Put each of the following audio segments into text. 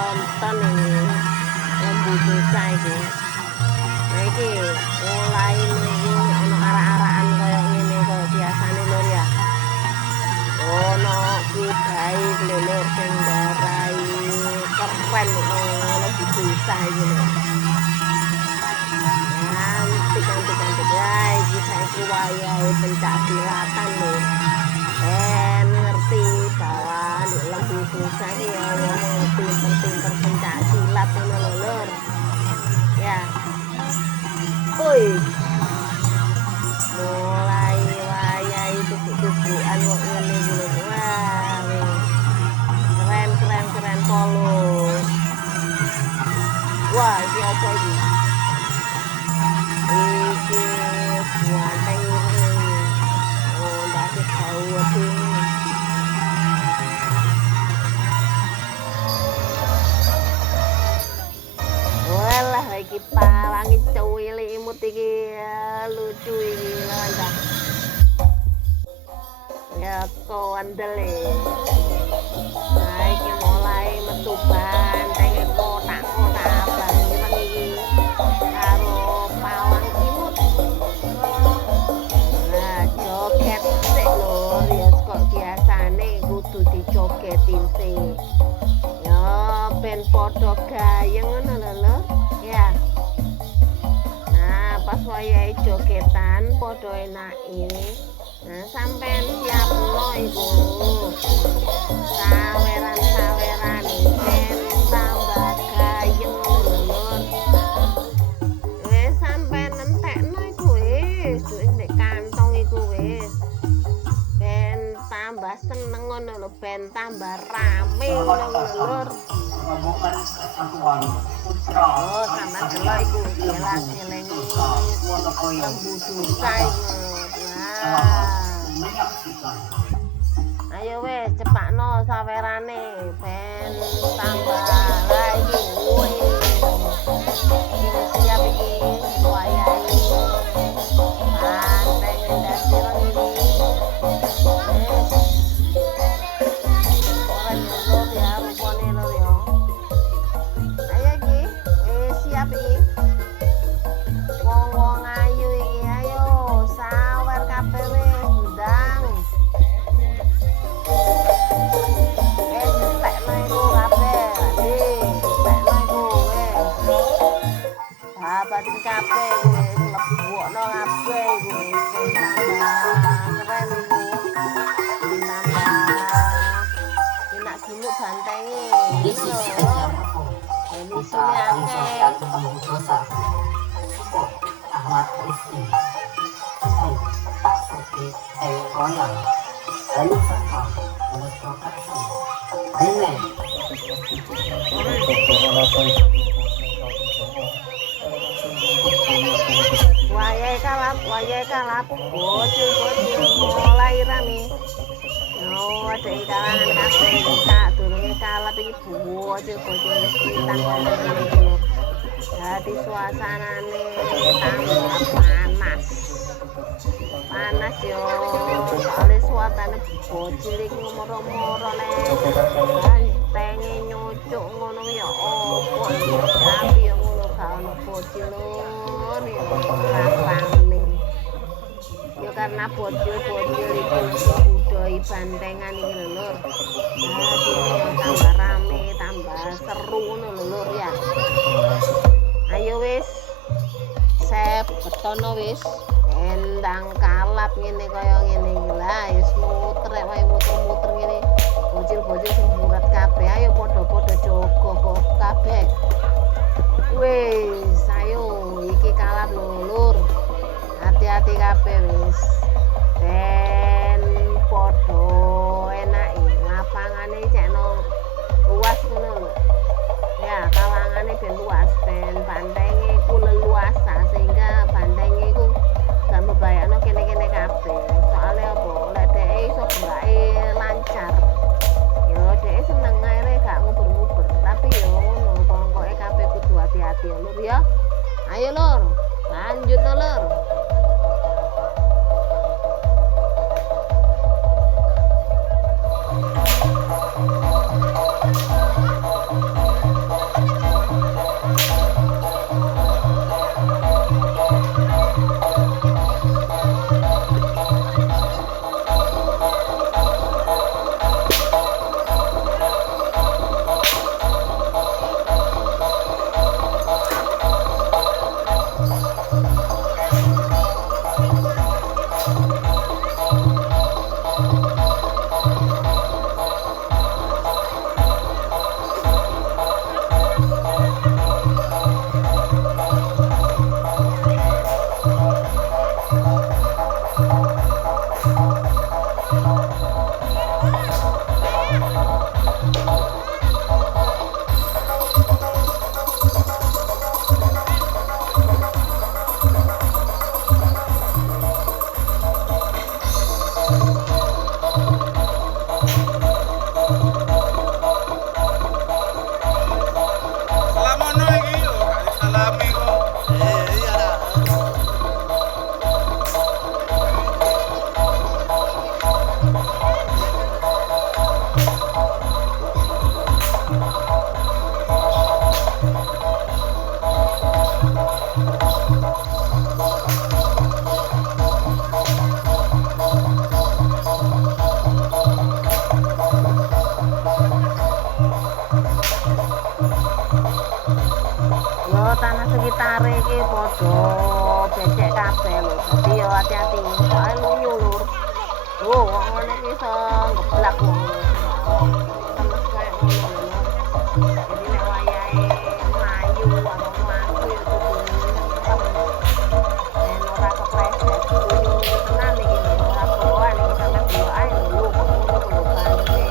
tonton ini Lembu Dosa iki. Nah iki mulai niku ana arak-arakan kaya ngene kaya biasane lur ya. Ono kudae lur sing ndarai keren Lembu Dosa iki lho. Cantik ya iki saiki wayahe pencak silatan lho. Ngerti bahwa di Lembu Dosa iki ya pinter-pinter pencak silat ngono lho lur. Ya. Oi. Mulai wayahe tubuh-tubuhan kok ngene iki lho. Wah. Keren polo. Wah, iki apa iki? Iki buanteng ini. Oh, ndase jauh iki. Walah iki pawangi cuwili imut iki lucu iki lancah. Ya kondele. Nah iki mulai metu bantenge kotak-kotak abang iki karo pawang imut. Nah joget sik lho ya kok biasane kudu dijogetin sik. Ya ben padha gayeng ngono lho lho. Ya. Nah pas wayahe jogetan padha enake. Nah sampean siapno iku. Saweran-saweran ben tambah gayeng lur. Wis sampean entekno iku wis, duit nek kantong iku wis. Ben tambah seneng ngono lho, ben tambah rame ngono lur. Oh, sampean delok iku gelas-geleng Lembu Dosa iku. Ayo wes cepakno sawerane ben tambah lagi siap iki wayahe banteng ndase ini ora nyuruh ya rupane lho ya ayo iki siap iki wong-wong ayu iki ayo sawer kabeh wis ndang batin kabeh wis mlebokno kabeh wis tambah keren iku tambah enak gimuk bantenge iki lho ini isine akeh Ahmad Rizki tak sepi koyang lalu sama produksi ini wayahe kalap bocil-bocil mulai rame no ada kalangan kabeh tak durunge kalap iki bocil-bocil witan kaya ngene dadi suasanane tambah panas yo soalnya suasana bocil iki moro-moro nek bantenge nyucuk ngono ya opo tapi yo ngono gak ono bocil lur rasane yo karena bocil-bocil itu budaya bantengan iki lho lur tambah rame tambah seru ngono lho lur ya ayo wis sep betono wis endang kalap ngene kaya ngene iki lah wis muter wae muter-muter ngene bocil-bocil sing burat kabeh ayo padha-padha jogo kabeh wis ayo iki kalap lho lur hati-hati kabeh wis ben padha enake lapangane cekno luas ngono lho ya kalangane ben luas ben bantenge ku leluasa sehingga bantenge ku gak mbebayakno kene-kene kabeh soalnya apa lek dhek iso gerake lancar yo dhek seneng ae gak nguber-nguber tapi yo ngono pokoke kabeh kudu hati-hati lur ya ayo lur lanjut lur tanah sekitar iki padha becek kabeh lho. Dadi yo hati-hati soalnya lunyu lur. Lho, wong ngene iki iso ngeblak wong. Temes kayak ngono lho. Jadi nek wayahe mlayu apa mlaku ya kudu nek ora kepleset lunyu tenan iki lho. Ora bawa iki sampe bawa ae lho kok ngono lho bane.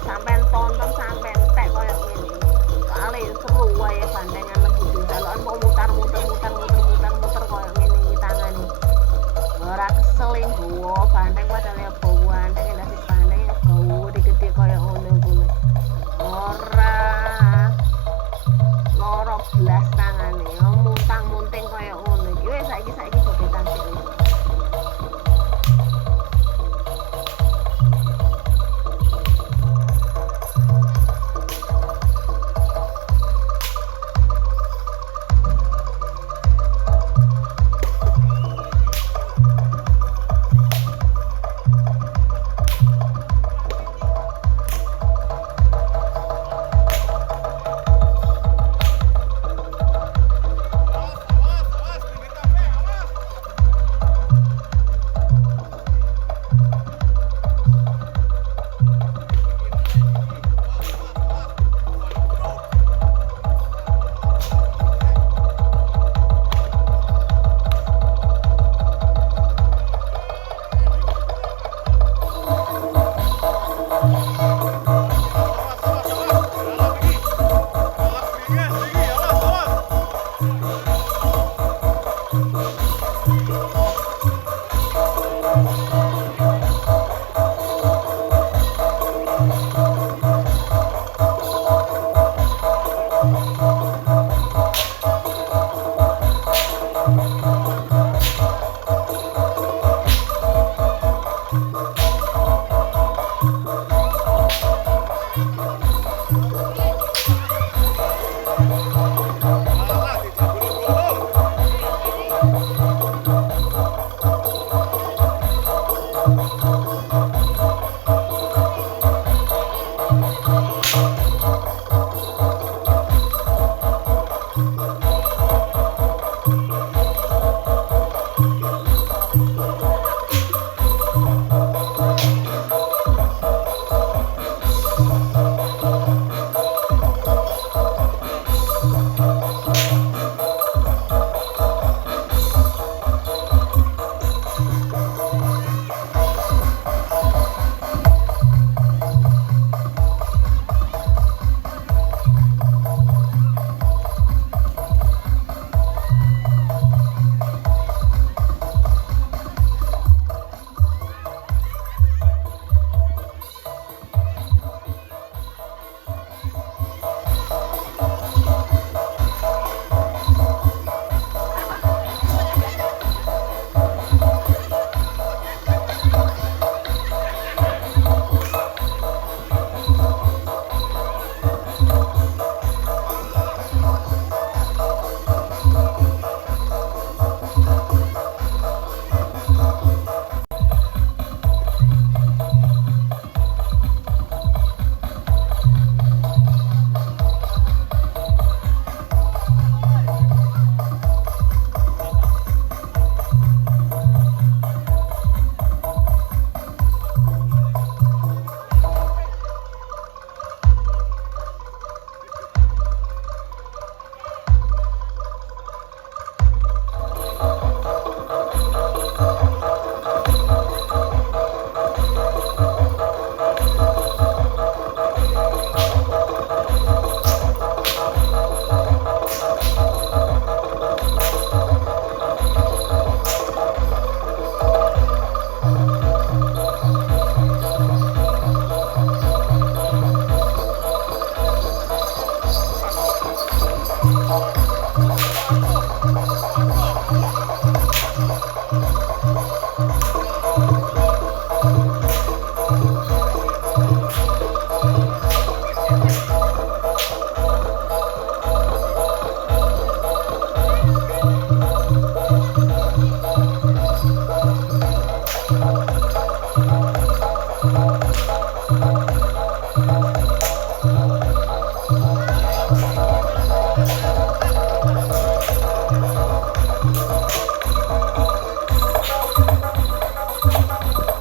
Sampai tonton sampai entek koyo ngene. Soale seru wae bandengan lembu desa. Loan kok mutar-mutar koyo ngene iki tangane. Ora keseling gowo bandeng padahal ya bau bandeng ndak sih bandeng bau digede koyo ngono kuwi. Ora loro blas tangane. Muntang-munting koyo ngono iki. Wis saiki jogetan sik.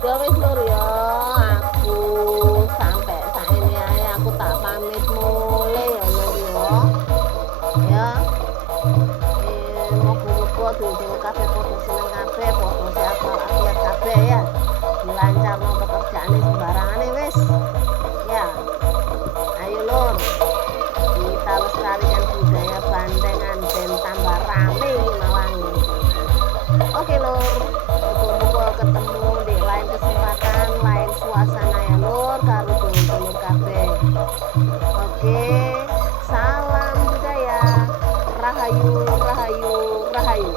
Ya wis lur ya, aku sampai saiki ae aku tak pamit mulai ya lur ya. Ya. Moga-moga dulur kabeh padha seneng kabeh, padha sehat walafiat kabeh ya. Dilancarno pekerjaane sembarangane wis. Ya. Ayo lur. Kita lestarikan budaya Bantengan ben tambah rame iki Malangi. Oke lur, muga-muga ketemu di lain kesempatan, lain suasana ya lur karo dulur kabeh. Oke, salam budaya. Rahayu, rahayu, rahayu.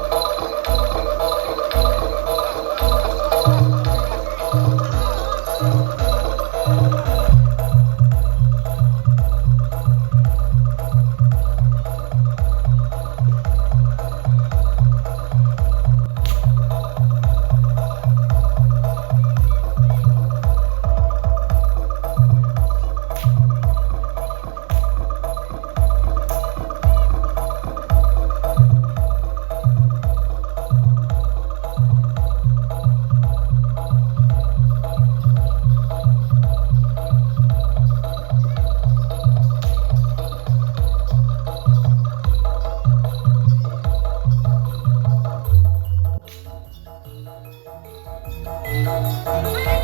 Thank you.